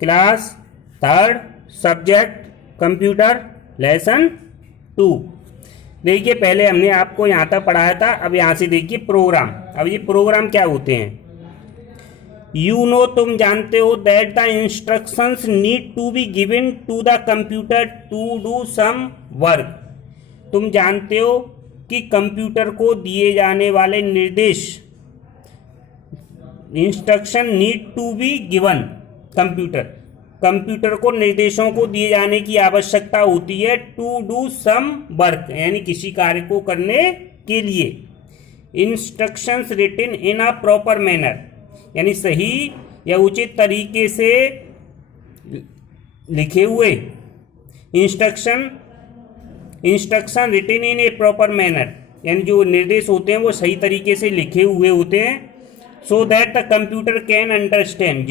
Class third, subject computer, lesson 2। देखिए पहले हमने आपको यहाँ तक पढ़ाया था, अब यहाँ से देखिए प्रोग्राम। अब ये प्रोग्राम क्या होते हैं? तुम जानते हो that the instructions need to be given to the computer to do some work. तुम जानते हो कि कंप्यूटर को दिए जाने वाले निर्देश, instruction need to be given, computer को निर्देशों को दिए जाने की आवश्यकता होती है टू डू सम वर्क, यानी किसी कार्य को करने के लिए। Instructions written in a proper manner, यानी सही या उचित तरीके से लिखे हुए। Instruction written in a proper manner, यानी जो निर्देश होते हैं वो सही तरीके से लिखे हुए होते हैं। So that the computer can understand,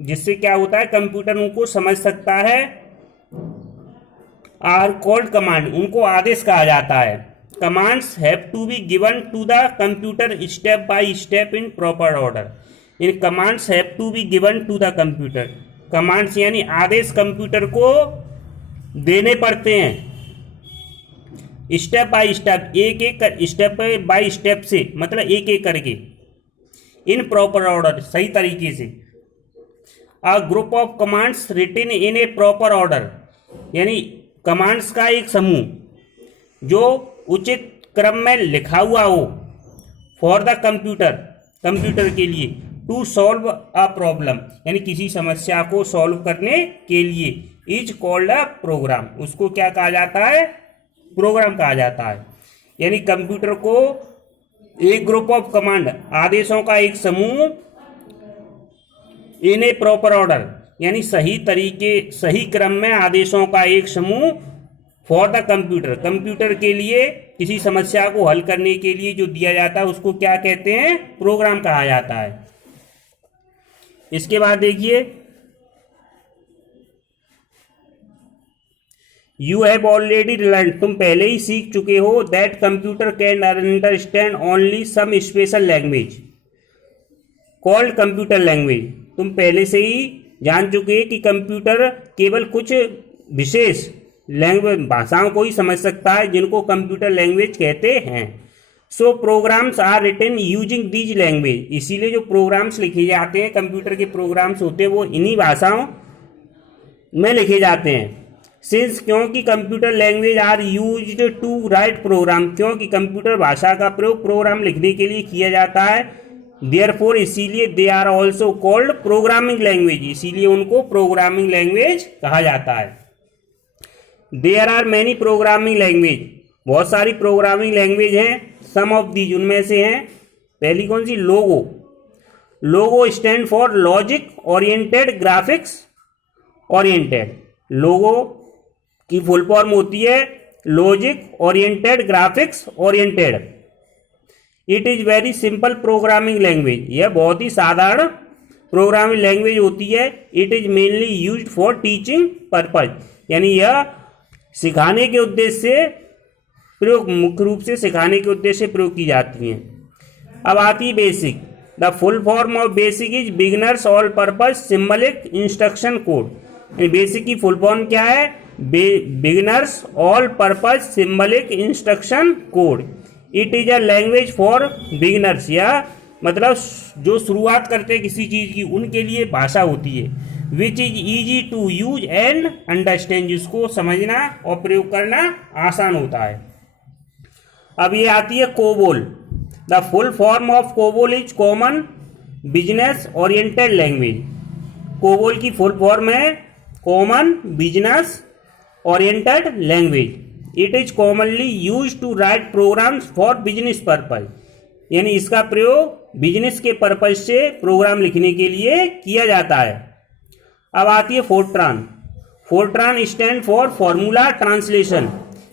जिससे क्या होता है, कंप्यूटर उनको समझ सकता है। आर कॉल्ड कमांड, उनको आदेश कहा जाता है। Commands have to be given to the computer step by step in proper order. इन commands have to be given to the computer, commands यानी आदेश कंप्यूटर को देने पड़ते हैं स्टेप बाय स्टेप, एक एक स्टेप बाय स्टेप से, मतलब एक एक करके। इन प्रॉपर ऑर्डर, सही तरीके से। A group of commands written in a proper order, यानी कमांड्स का एक समूह जो उचित क्रम में लिखा हुआ हो। फॉर द कंप्यूटर के लिए। टू सॉल्व अ प्रॉब्लम, यानी किसी समस्या को सॉल्व करने के लिए। इज कॉल्ड अ प्रोग्राम, उसको क्या कहा जाता है? प्रोग्राम कहा जाता है। यानी कंप्यूटर को एक ग्रुप ऑफ कमांड, आदेशों का एक समूह, इन ए प्रॉपर ऑर्डर, यानी सही क्रम में आदेशों का एक समूह। फॉर द कंप्यूटर के लिए, किसी समस्या को हल करने के लिए जो दिया जाता है उसको क्या कहते हैं? प्रोग्राम कहा जाता है। इसके बाद देखिए, यू हैव ऑलरेडी लर्न, तुम पहले ही सीख चुके हो। That computer can understand only some special language called computer language. तुम पहले से ही जान चुके हैं कि कंप्यूटर केवल कुछ विशेष लैंग्वेज, भाषाओं को ही समझ सकता है, जिनको कंप्यूटर लैंग्वेज कहते हैं। So programs are written using these language, इसीलिए जो प्रोग्राम्स लिखे जाते हैं, कंप्यूटर के प्रोग्राम्स होते हैं, वो इन्हीं भाषाओं में लिखे जाते हैं। सिंस, क्योंकि computer language are used to write program, क्योंकि कंप्यूटर भाषा का प्रयोग प्रोग्राम लिखने के लिए किया जाता है। देयरफॉर, इसीलिए they are also called programming language, इसीलिए उनको प्रोग्रामिंग लैंग्वेज कहा जाता है। There are many programming language, बहुत सारी प्रोग्रामिंग लैंग्वेज हैं। सम ऑफ दीज, उनमें से हैं, पहली कौन सी? Logo stand for logic oriented graphics oriented. Logo की फुल फॉर्म होती है logic oriented graphics oriented. It is very simple programming language, यह बहुत ही साधारण प्रोग्रामिंग लैंग्वेज होती है। It is mainly used for teaching purpose, यानी यह सिखाने के उद्देश्य से प्रयोग, मुख्य रूप से सिखाने के उद्देश्य से प्रयोग की जाती हैं। अब आती है basic. The full form of basic is beginners all purpose symbolic instruction code. Basic की फुल फॉर्म क्या है? Beginners all purpose symbolic instruction code. It is a language for beginners, या मतलब जो शुरुआत करते हैं किसी चीज की, उनके लिए भाषा होती है। Which is easy to use and understand, जिसको समझना और प्रयोग करना आसान होता है। अब ये आती है COBOL. The full form of COBOL is common business oriented language. COBOL की फुल फॉर्म है common business oriented language. It is commonly use to write programs for business purpose, यानी इसका प्रयोग बिजनेस के पर्पज से प्रोग्राम लिखने के लिए किया जाता है। अब आती है FORTRAN. FORTRAN stand for formula translation,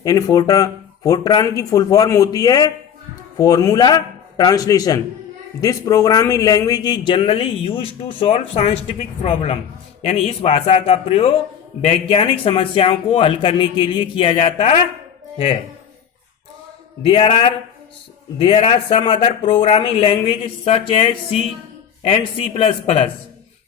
यानी फोर्ट्रान की फुल फॉर्म होती है formula translation. This programming language is generally use to solve scientific problem, यानी इस भाषा का प्रयोग वैज्ञानिक समस्याओं को हल करने के लिए किया जाता है। There are some other programming language such as C and C++,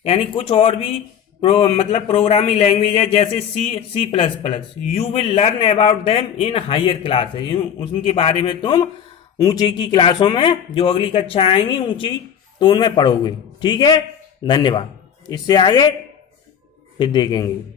यानी कुछ और भी मतलब प्रोग्रामिंग लैंग्वेज है, जैसे C plus plus, you will learn about them in higher class है, उनके बारे में तुम ऊंची की क्लासों में जो अगली कक्षा आएंगी ऊंची तो उनमें पढ़ोगे। ठीक है, धन्यवाद। इससे आगे फिर देखेंगे।